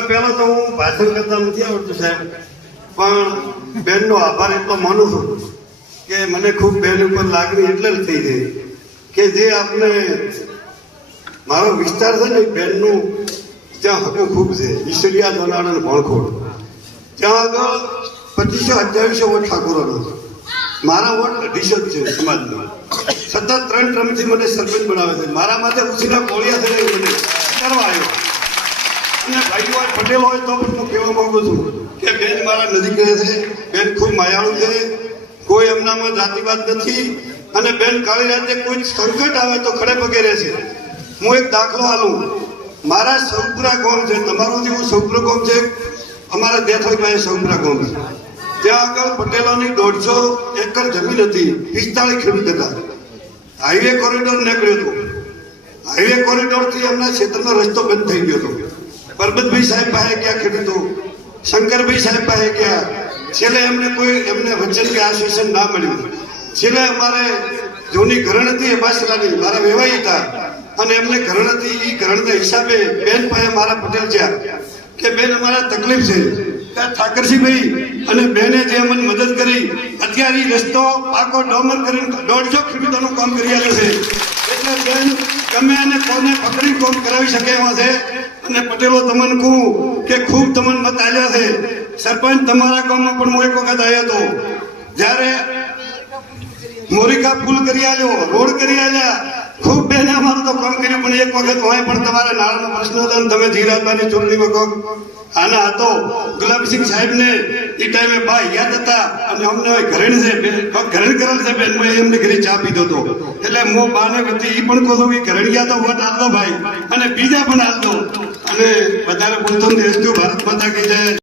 પહેલા તો હું ભાષણ કરતા નથી આવડતું સાહેબ. પણ બેનનો આભાર એટલો માનું છું કે મને ખૂબ બેન ઉપર લાગણી એટલે જ થઈ ગઈ કે જે આપણે મારો વિસ્તાર છે ને બેનનું, ત્યાં હકું ખૂબ છે. ઈશ્વરિયા જોનાર અને ભણખોડ. ત્યાં આગળ પચીસો અઠ્યાવીસો વોટ ઠાકોરનો મારા વોટ અઢીસો જ છે સમાજનો. સતત ત્રણ ટર્મથી મને સરપંચ બનાવે છે. મારા માટે ઉછીના કોળિયા થઈ મને. અને પટેલ હોય તો પણ હું કહેવા માંગુ છું કે બેન મારા નજીક રહે છે, બેન ખૂબ માયાળુ છે, કોઈ એમનામાં જાતિવાદ નથી અને બેન કાળી રાતે કોઈ સંકટ આવે તો ખડે પગે રહે છે. હું એક દાખલો આલું મારા સૌપુરા ગામ છે તમારું જેવું સૌપુરા ગામ છે, અમારા દેથોઈ પાસે સૌપુરા ગામ છે. ત્યાં આગળ પટેલોની દોઢસો એકર જમીન હતી, પિસ્તાળીસ ખેડૂત હતા. હાઈવે કોરિડોર નીકળ્યો હતો. હાઈવે કોરિડોરથી એમના ક્ષેત્રનો રસ્તો બંધ થઈ ગયો હતો. પરબતભાઈ સાહેબ પાસે ગયા ખેડૂતો શંકરભાઈ સાહેબ પાસે ગયા છેલ્લે એમને કોઈ, એમને વચન કે આશ્વાસન ના મળ્યું. છેલ્લે અમારે જૂની ઘરણ હતી એબાસરાની મારા વેવાઈ હતા. અને એમને ઘરણ હતી એ ઘરણના હિસાબે બેન પાસે મારા પટેલ થયા કે બેન, અમારા તકલીફ છે. ઠાકરસિંહભાઈ અને બેને જે અમને મદદ કરી, અત્યારે રસ્તો પાકો ડોમર કરીને દોઢસો ખેડૂતોનું કામ કરી આલે છે. એટલે બેન, ગમે અને કોને પકડી કોમ કરાવી શકે એમાં છે અને પટેલો તમને કહું કે ખૂબ તમને મત છે. સરપંચ, તમારા ગામમાં પણ હું એક વખત આવ્યો હતો. જ્યારે મોરિકા પુલ કરી આલ્યો, રોડ કરી આલ્યા, ખૂબ બેને અમારું તો કામ કર્યું, પણ એક વખત હોય પણ તમારા નાળાનો પ્રશ્ન હતો અને તમે ધીરાજભાઈની ચૂંટણી વખત આના હતો. ગુલાબસિંહ સાહેબને એ ટાઈમે બા યાદ હતા, અને અમને હવે ઘરેણ છે ઘરેણ કરેલ છે, બેન મેં એમને ઘરે ચા પીધો હતો. એટલે હું બાને વચ્ચે એ પણ કહું છું કે ઘરેણ ગયા તો વોટ આલતો ભાઈ, અને બીજા પણ અને વધારે નથી હજુ ભારત માતા કી જય.